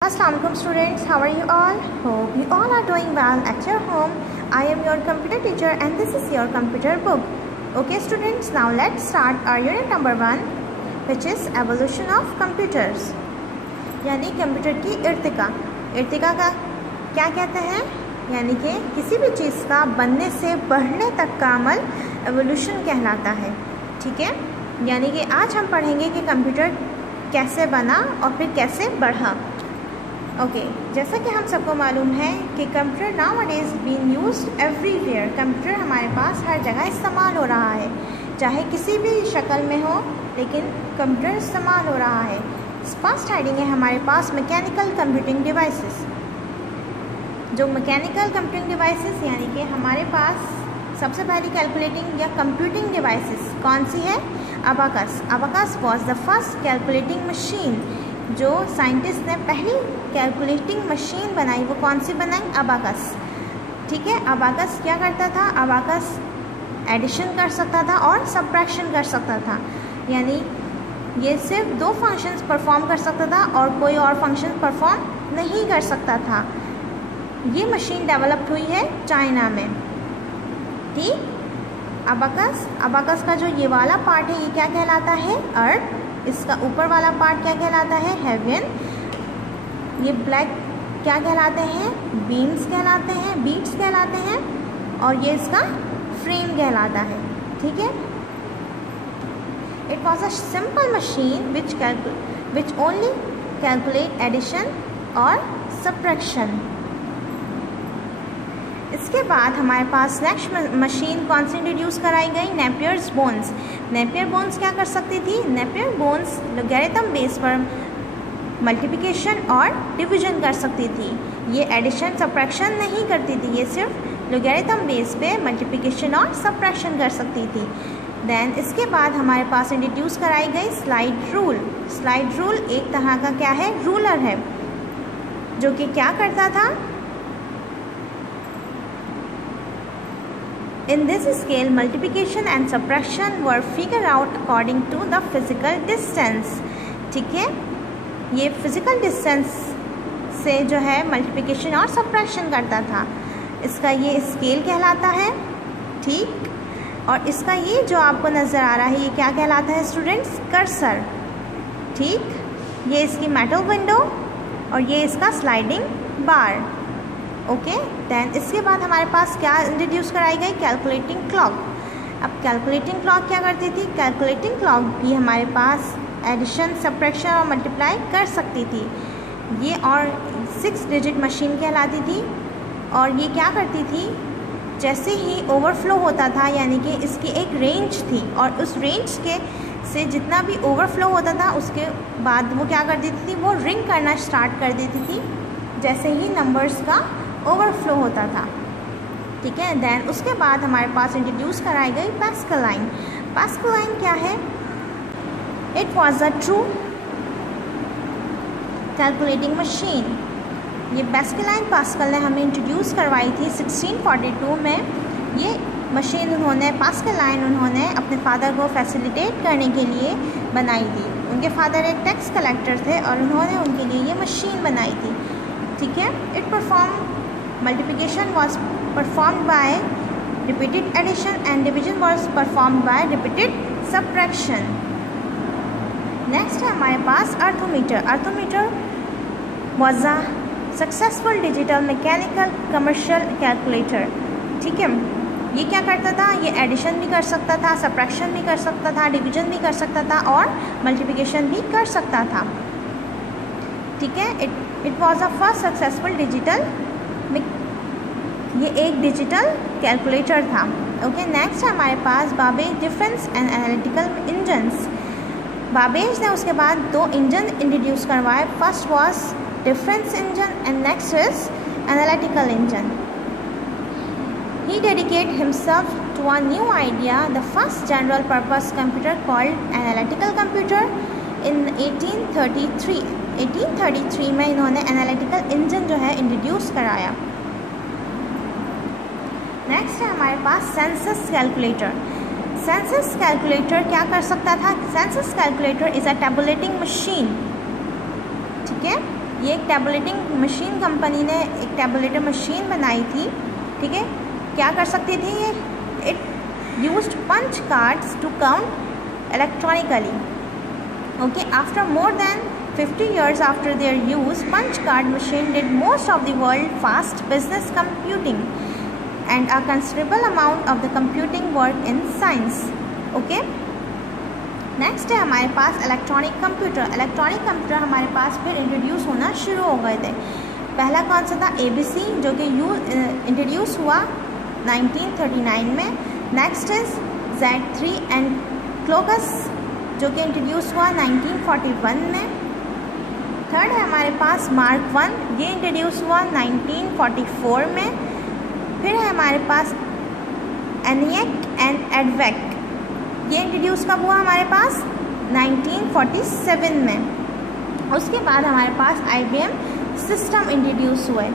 Assalamualaikum students, how are you all? Hope you all are doing well at your home. I am your computer teacher and this is your computer book. Okay students, now let's start our unit number 1 which is evolution of computers. यानी computer की इर्तिका का क्या कहते हैं? यानी कि किसी भी चीज़ का बनने से बढ़ने तक का अमल एवोल्यूशन कहलाता है. ठीक है, यानी कि आज हम पढ़ेंगे कि कंप्यूटर कैसे बना और फिर कैसे बढ़ा. ओके, जैसा कि हम सबको मालूम है कि computer nowadays been used everywhere. Computer हमारे पास हर जगह इस्तेमाल हो रहा है, चाहे किसी भी शक्ल में हो, लेकिन कंप्यूटर इस्तेमाल हो रहा है. फर्स्ट हेडिंग है हमारे पास मैकेनिकल कंप्यूटिंग डिवाइसेस. जो मैकेनिकल कंप्यूटिंग डिवाइसेस यानी कि हमारे पास सबसे पहली कैलकुलेटिंग या कंप्यूटिंग डिवाइसेस कौन सी है? Abacus. Abacus was the first calculating machine. जो साइंटिस्ट ने पहली कैलकुलेटिंग मशीन बनाई वो कौन सी बनाई? अबाकस. ठीक है, अबाकस क्या करता था? अबाकस एडिशन कर सकता था और सब्ट्रैक्शन कर सकता था. यानी ये सिर्फ 2 फंक्शंस परफॉर्म कर सकता था और कोई और फंक्शन परफॉर्म नहीं कर सकता था. ये मशीन डेवलप्ड हुई है चाइना में. ठीक, अबाकस का जो ये वाला पार्ट है ये क्या कहलाता है? अर्थ. इसका ऊपर वाला पार्ट क्या कहलाता है? हेवन. ये ब्लैक क्या कहलाते हैं? बीट्स कहलाते हैं और ये इसका फ्रेम कहलाता है. ठीक है, it was a simple machine which only calculate addition और सब्ट्रैक्शन. इसके बाद हमारे पास नेक्स्ट मशीन कौन सी इंट्रोड्यूस कराई गई? Napier's bones. नेपियर बोन्स क्या कर सकती थी? नेपियर बोन्स लॉगरिथम बेस पर मल्टीप्लिकेशन और डिवीजन कर सकती थी. ये एडिशन सब्ट्रैक्शन नहीं करती थी, ये सिर्फ लॉगरिथम बेस पे मल्टीप्लिकेशन और सब्ट्रैक्शन कर सकती थी. देन इसके बाद हमारे पास इंट्रोड्यूस कराई गई स्लाइड रूल. स्लाइड रूल एक तरह का क्या है? रूलर है, जो कि क्या करता था? In this scale, multiplication and subtraction were figured out according to the physical distance. ठीक है, ये फिजिकल डिस्टेंस से जो है मल्टीप्लिकेशन और सब्ट्रैक्शन करता था. इसका ये स्केल कहलाता है. ठीक, और इसका ये जो आपको नज़र आ रहा है ये क्या कहलाता है स्टूडेंट्स? कर्सर. ठीक, ये इसकी मेटल विंडो और ये इसका स्लाइडिंग बार. ओके, देन इसके बाद हमारे पास क्या इंट्रोड्यूस कराई गई? Calculating clock. अब कैलकुलेटिंग क्लॉक क्या करती थी? कैलकुलेटिंग क्लॉक भी हमारे पास एडिशन, सब्ट्रैक्शन और मल्टीप्लाई कर सकती थी. ये और 6 डिजिट मशीन कहलाती थी. और ये क्या करती थी? जैसे ही ओवरफ्लो होता था, यानी कि इसकी एक रेंज थी और उस रेंज के से जितना भी ओवरफ्लो होता था उसके बाद वो क्या कर देती थी? वो रिंग करना स्टार्ट कर देती थी जैसे ही नंबर्स का ओवरफ्लो होता था. ठीक है, देन उसके बाद हमारे पास इंट्रोड्यूस कराई गई पास्कल लाइन. पास्कल लाइन क्या है? It was a true calculating machine. ये पास्कल ने हमें इंट्रोड्यूस करवाई थी 1642 में. ये मशीन पास्कल लाइन उन्होंने अपने फादर को फैसिलिटेट करने के लिए बनाई थी. उनके फादर एक टैक्स कलेक्टर थे और उन्होंने उनके लिए ये मशीन बनाई थी. ठीक है, it perform multiplication was performed by repeated addition and division was performed by repeated subtraction. Next है हमारे पास अर्थोमीटर. अर्थोमीटर was a successful digital mechanical commercial calculator. ठीक है, ये क्या करता था? ये एडिशन भी कर सकता था, सब्ट्रैक्शन भी कर सकता था, डिवीजन भी कर सकता था और मल्टीप्लिकेशन भी कर सकता था. ठीक है, it was a first successful digital, ये एक डिजिटल कैलकुलेटर था. ओके, नेक्स्ट है हमारे पास Babbage difference and analytical engines. Babbage ने उसके बाद 2 इंजन इंट्रोड्यूस करवाए. First was difference engine and next is analytical engine. He dedicate himself to a new idea, the first general purpose computer called analytical computer in 1833. 1833 में इन्होंने analytical engine जो है introduce कराया. Next है हमारे पास census calculator. Census calculator क्या कर सकता था? Census calculator is a tabulating machine. ठीक है, ये एक टैबलेटिंग मशीन, कंपनी ने एक टैबलेटर मशीन बनाई थी, ठीक है। क्या कर सकती थी ये? It used punch cards to count electronically. Okay, after more than 50 years after their use, punch card machine did most of the world fast business computing and a considerable amount of the computing work in science. Okay, next है हमारे पास electronic computer. Electronic computer हमारे पास फिर introduce होना शुरू हो गए थे। पहला कौन सा था? ABC, जो कि इंट्रोड्यूस हुआ 1939 में। नेक्स्ट इज Z3 एंड क्लोकस, जो कि इंट्रोड्यूस हुआ 1941 में। थर्ड है हमारे पास मार्क 1, ये इंट्रोड्यूस हुआ 1944 में। फिर है हमारे पास ENIAC एंड EDVAC, ये इंट्रोड्यूस कब हुआ? हमारे पास 1947 में। उसके बाद हमारे पास IBM सिस्टम इंट्रोड्यूस हुए,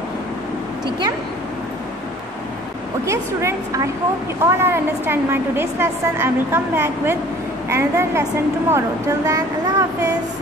ठीक है। Okay students, I hope you all are understand my today's lesson. I will come back with another lesson tomorrow. Till then, Allah Hafiz.